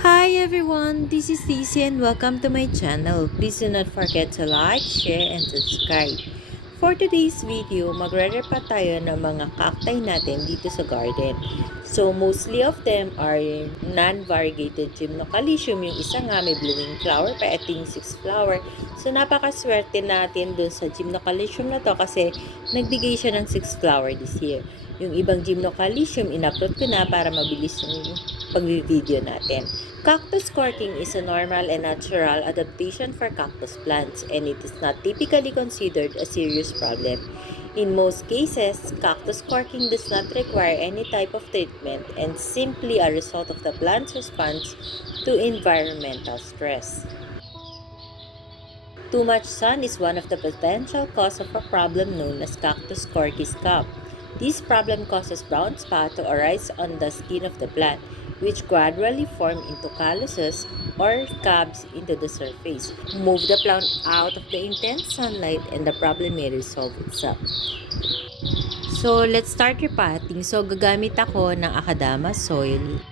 Hi everyone, this is Cici and welcome to my channel. Please do not forget to like, share, and subscribe. For today's video, magre-repat tayo ng mga cacti natin dito sa garden. So, mostly of them are non-variegated gymnocalycium. Yung isa nga may blooming flower, pa ating 6 flower. So, napakaswerte natin dun sa gymnocalycium na to kasi nagbigay siya ng 6 flower this year. Yung ibang gymnocalycium, in-upload ko na para mabilis yung pag-video natin. Cactus corking is a normal and natural adaptation for cactus plants, and it is not typically considered a serious problem. In most cases, cactus corking does not require any type of treatment and simply a result of the plant's response to environmental stress. Too much sun is one of the potential cause of a problem known as cactus corky scab. This problem causes brown spots to arise on the skin of the plant, which gradually form into calluses or scabs into the surface. Move the plant out of the intense sunlight and the problem may resolve itself. So, let's start repotting. So, gagamit ako ng Akadama soil.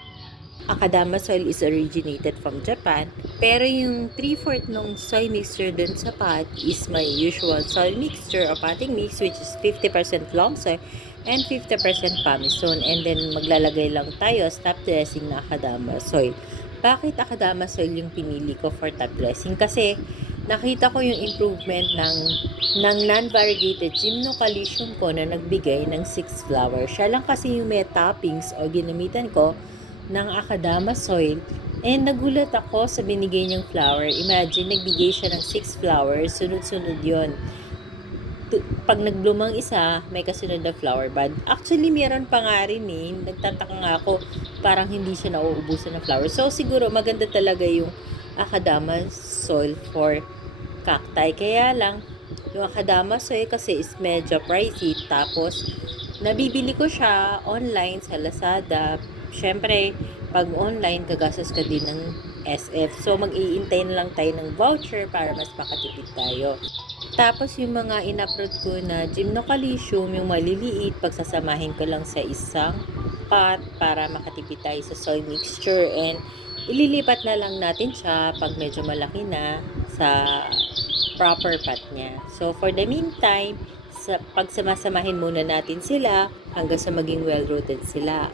Akadama soil is originated from Japan, pero yung 3/4 ng soil mixture dun sa pot is my usual soil mixture or potting mix, which is 50% long soil and 50% pumice-stone, and then maglalagay lang tayo top dressing na Akadama soil. Bakit Akadama soil yung pinili ko for top dressing? Kasi nakita ko yung improvement ng non-variegated gymnocalycium ko na nagbigay ng 6 flowers. Siya lang kasi yung may toppings o ginamitan ko ng Akadama soil, and nagulat ako sa binigay niyang flower. Imagine, nagbigay siya ng 6 flowers, sunod-sunod yon. Pag nag-bloom ang isa, may kasunod na flower bud. Actually, meron pa nga rin eh. Nagtataka nga ako, parang hindi siya nauubusan ng flower. So, siguro maganda talaga yung Akadama soil for cacti. Kaya lang, yung Akadama soil kasi is medyo pricey. Tapos, nabibili ko siya online sa Lazada. Syempre, pag online, gagastos ka din ng SF. So, mag-iintay na lang tayo ng voucher para mas makatipid tayo. Tapos, yung mga in-upload ko na gymnocalycium, yung maliliit, pagsasamahin ko lang sa isang pot para makatipid tayo sa soil mixture, and ililipat na lang natin siya pag medyo malaki na sa proper pot niya. So, for the meantime, pagsamasamahin muna natin sila hanggang sa maging well-rooted sila.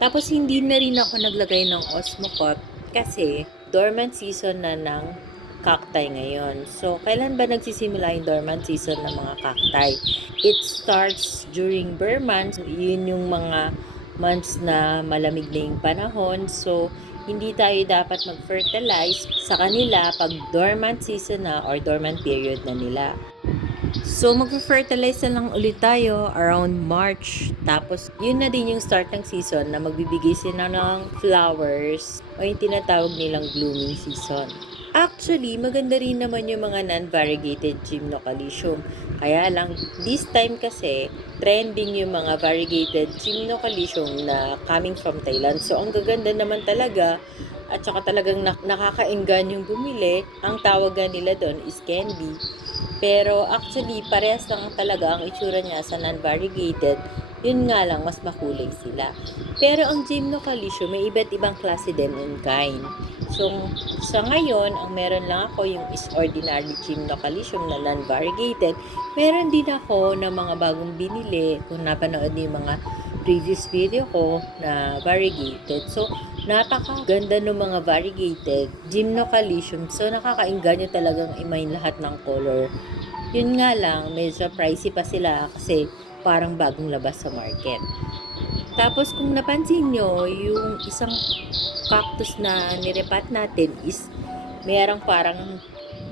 Tapos, hindi na rin ako naglagay ng Osmocote kasi dormant season na ng cacti ngayon. So, kailan ba nagsisimula yung dormant season ng mga cacti? It starts during bare months. Yun yung mga months na malamig na yung panahon. So, hindi tayo dapat mag-fertilize sa kanila pag dormant season na or dormant period na nila. So, mag-fertilize na lang ulit tayo around March. Tapos, yun na din yung start ng season na magbibigay sila ng flowers o yung tinatawag nilang blooming season. Actually, maganda rin naman yung mga non-variegated gymnocalycium. Kaya lang, this time kasi, trending yung mga variegated gymnocalycium na coming from Thailand. So, ang gaganda naman talaga at saka talagang nakakaenggan yung bumili. Ang tawagan nila doon is candy. Pero actually, parehas lang talaga ang itsura niya sa non-variegated. Yun nga lang, mas makulay sila. Pero ang gymnocalycium, may iba't ibang klase din and kind. So, sa ngayon, ang meron lang ako yung is ordinary gymnocalycium na non-variegated. Meron din ako na mga bagong binili. Kung napanood niyo yung mga previous video ko na variegated. So, napakaganda ng mga variegated gymnocalycium. So, nakakainganyo talagang imayin lahat ng color. Yun nga lang, medyo pricey pa sila kasi parang bagong labas sa market. Tapos, kung napansin nyo, yung isang cactus na nirepat natin is merong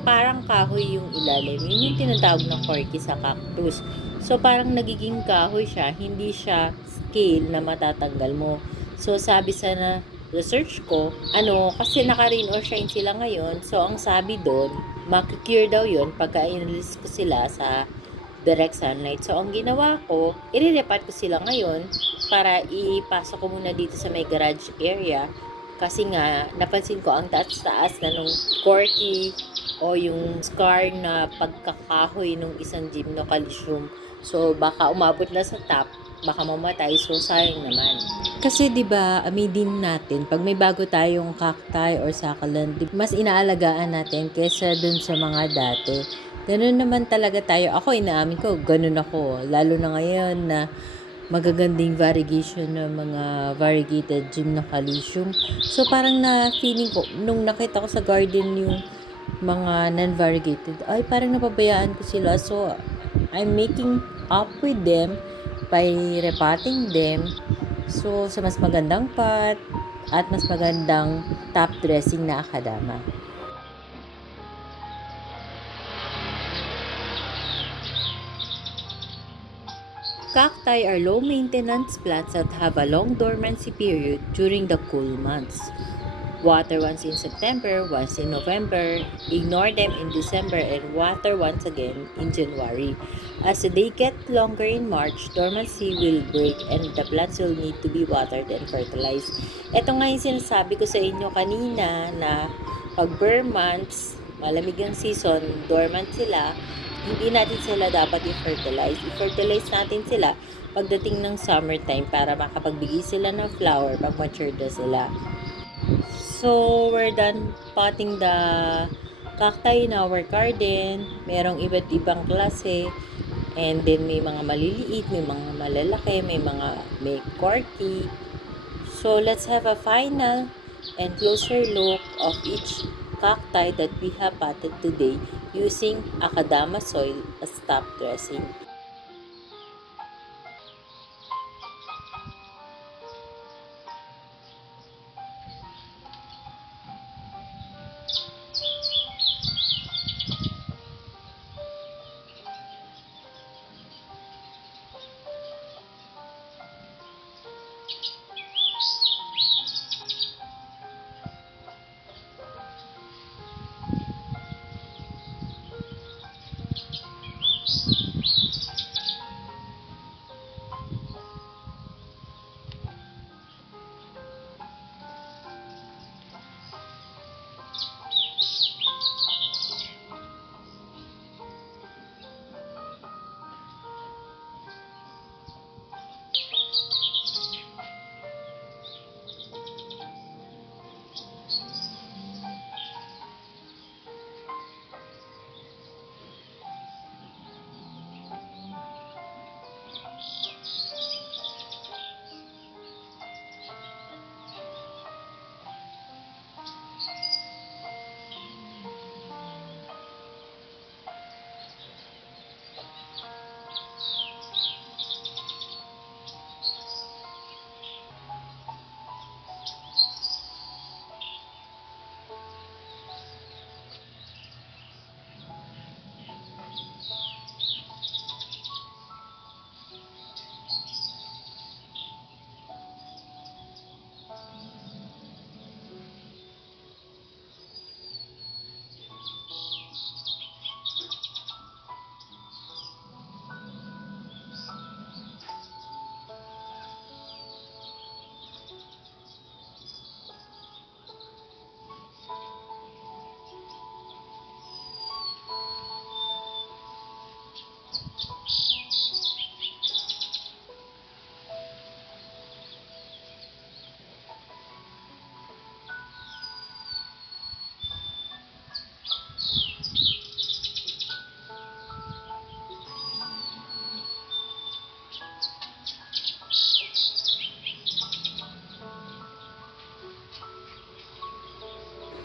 parang kahoy yung ilalim. Yun yung tinatawag na corky sa cactus. So, parang nagiging kahoy siya, hindi siya scale na matatanggal mo. So, sabi sa research ko, kasi naka-rain or shine sila ngayon. So, ang sabi doon, makikure daw yun pagka inalis ko sila sa direct sunlight. So, ang ginawa ko, irirepat ko sila ngayon para ipasok ko muna dito sa may garage area. Kasi nga, napansin ko ang taas-taas na nung corky o yung scar na pagkakahoy nung isang gymnocalycium. So, baka umabot na sa top. baka mamatay, so sayang naman. Kasi 'di ba, aminin natin, pag may bago tayong cacti or succulent, mas inaalagaan natin kaysa dun sa mga dati. Ganun naman talaga tayo. Ako, inaamin ko, ganun ako. Lalo na ngayon na magagandang variegation ng mga variegated gymnocalycium. So, parang na-feeling ko, nung nakita ko sa garden yung mga non-variegated, ay parang napabayaan ko sila. So, I'm making up with them by repotting them. So, sa mas magandang pot at mas magandang top dressing na akadama. Cacti are low-maintenance plants that have a long dormancy period during the cool months. Water once in September, once in November, ignore them in December, and water once again in January. As they get longer in March, dormancy will break and the plants will need to be watered and fertilized. Ito nga yung sinasabi ko sa inyo kanina na pag bare months, malamig ang season, dormant sila, hindi natin sila dapat i-fertilize. I-fertilize natin sila pagdating ng summertime para makapagbigay sila ng flower pag mature na sila. So, we're done potting the cacti in our garden. Merong iba't ibang klase. And then, may mga maliliit, may mga malalaki, may corky. So, let's have a final and closer look of each cacti that we have potted today using Akadama soil as top dressing.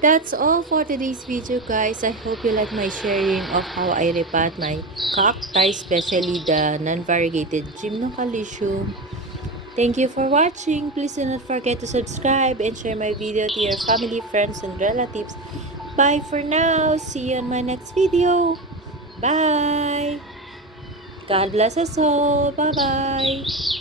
That's all for today's video, guys. I hope you like my sharing of how I repot my cacti, especially the non-variegated Gymnocalycium. Thank you for watching. Please do not forget to subscribe and share my video to your family, friends, and relatives. Bye for now. See you on my next video. Bye. God bless us all. Bye-bye.